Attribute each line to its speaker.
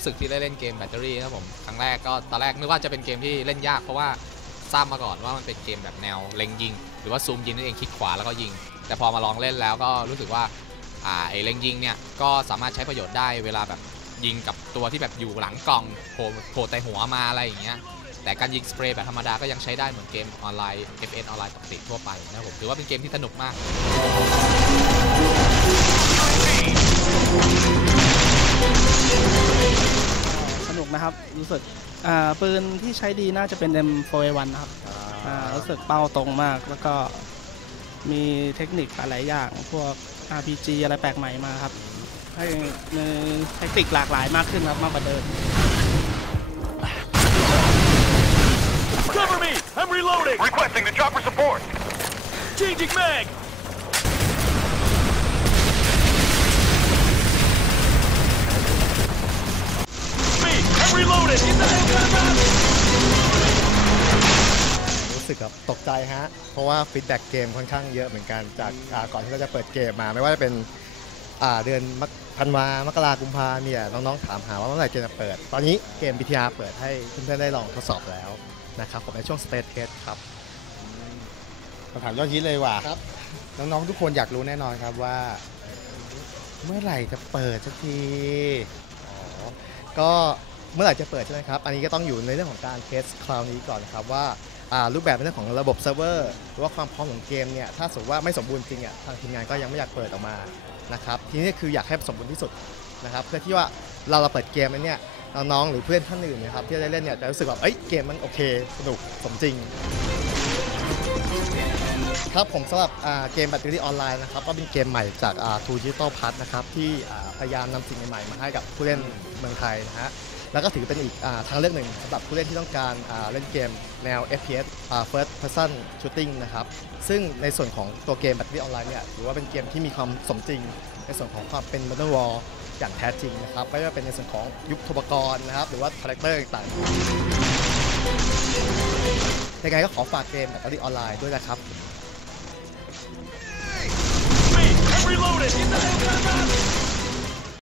Speaker 1: ู้สึกที่ได้เล่นเกมแบตเตอรี่นะครับผมครั้งแรกก็ตอนแรกนึกว่าจะเป็นเกมที่เล่นยาก เพราะว่าทราบมาก่อนว่ามันเป็นเกมแบบแนวเล็งยิง หรือว่าซูมยิงนั่นเองคลิกขวาแล้วก็ยิง แต่พอมาลองเล่นแล้วก็รู้สึกว่าอ่าไอ้เล็งยิงเนี่ยก็สามารถใช้ประโยชน์ได้เวลาแบบยิงกับตัวที่แบบอยู่หลังกล่องโผล่โผล่แต่หัวมาอะไรอย่างเงี้ยแต่การยิงสเปรย์แบบธรรมดาก็ยังใช้ได้เหมือนเกมออนไลน์ FN ออนไลน์ปกติทั่วไปนะครับผมถือว่าเป็นเกมที่สนุกมาก
Speaker 2: นุกนะครับ รู้สึกอ่าปืนที่ใช้ดีน่าจะเป็น M4A1 นะครับอ่ารู้สึกเป้าตรงมาก แล้วก็มีเทคนิคหลายๆอย่าง พวก RPG อะไรแปลกใหม่มาครับ ให้มีเทคนิคหลากหลายมากขึ้นครับมากกว่าเดิม
Speaker 3: Cover me! I'm reloading!
Speaker 4: Requesting the chopper support.
Speaker 3: Changing mag! Me! I'm reloading!
Speaker 5: รู้สึกแบบตกใจฮะ เพราะว่าฟีดแบ็กเกมค่อนข้างเยอะเหมือนกันจากอ่าก่อนที่เราจะเปิดเกมมา ไม่ว่าจะเป็นอ่าเดือนมกธันวามกรากุมภาเนี่ยน้องๆถามหาว่าเมื่อไหร่เกมจะเปิด ตอนนี้เกม BTR เปิดให้เพื่อนๆได้ลองทดสอบแล้วนะครับผมในช่วง State Test ครับ
Speaker 6: คำถามยอดฮิตเลยว่ะ
Speaker 5: ครับ
Speaker 6: น้องๆทุกคนอยากรู้แน่นอนครับว่า เมื่อไหร่จะเปิดสักที
Speaker 5: ก็ เมื่อไหร่จะเปิดใช่ไหมครับ อันนี้ก็ต้องอยู่ในเรื่องของการเทสคราวนี้ก่อนนะครับว่ารูปแบบในเรื่องของระบบเซิร์ฟเวอร์หรือว่าความพร้อมของเกมเนี่ยถ้าสมมติว่าไม่สมบูรณ์จริงอะทางทีมงานก็ยังไม่อยากเปิดออกมานะครับทีนี้คืออยากให้สมบูรณ์ที่สุดนะครับเพื่อที่ว่าเราเราเปิดเกมแล้วเนี่ยน้องๆหรือเพื่อนท่านอื่นนะครับที่ได้เล่นเนี่ยจะรู้สึกแบบเอ้ยเกมมันโอเค สนุกสมจริง ครับผมสำหรับเกมแบตเตอรี่ออนไลน์นะครับก็เป็นเกมใหม่จากทูดิจิตอลพัทนะครับที่พยายามนำสิ่งใหม่ๆมาให้กับผู้เล่นเมืองไทยนะฮะ แล้วก็ถือเป็นอีกอทางเลือกหนึ่งสำหรับผู้เล่นที่ต้องการเล่นเกมแนว FPS อ่า First Person Shooting นะครับ ซึ่งในส่วนของตัวเกมแบตเตอรี่ออนไลน์เนี่ยถือว่าเป็นเกมที่มีความสมจริง ในส่วนของความเป็น Modern War อย่างแท้จริงนะครับ ไม่ว่าเป็นในส่วนของยุคโทปกรณ์นะครับ หรือว่าคาแรคเตอร์ต่างๆยังไงก็ขอฝากเกมแบตเตอรี่ออนไลน์ด้วยนะครับ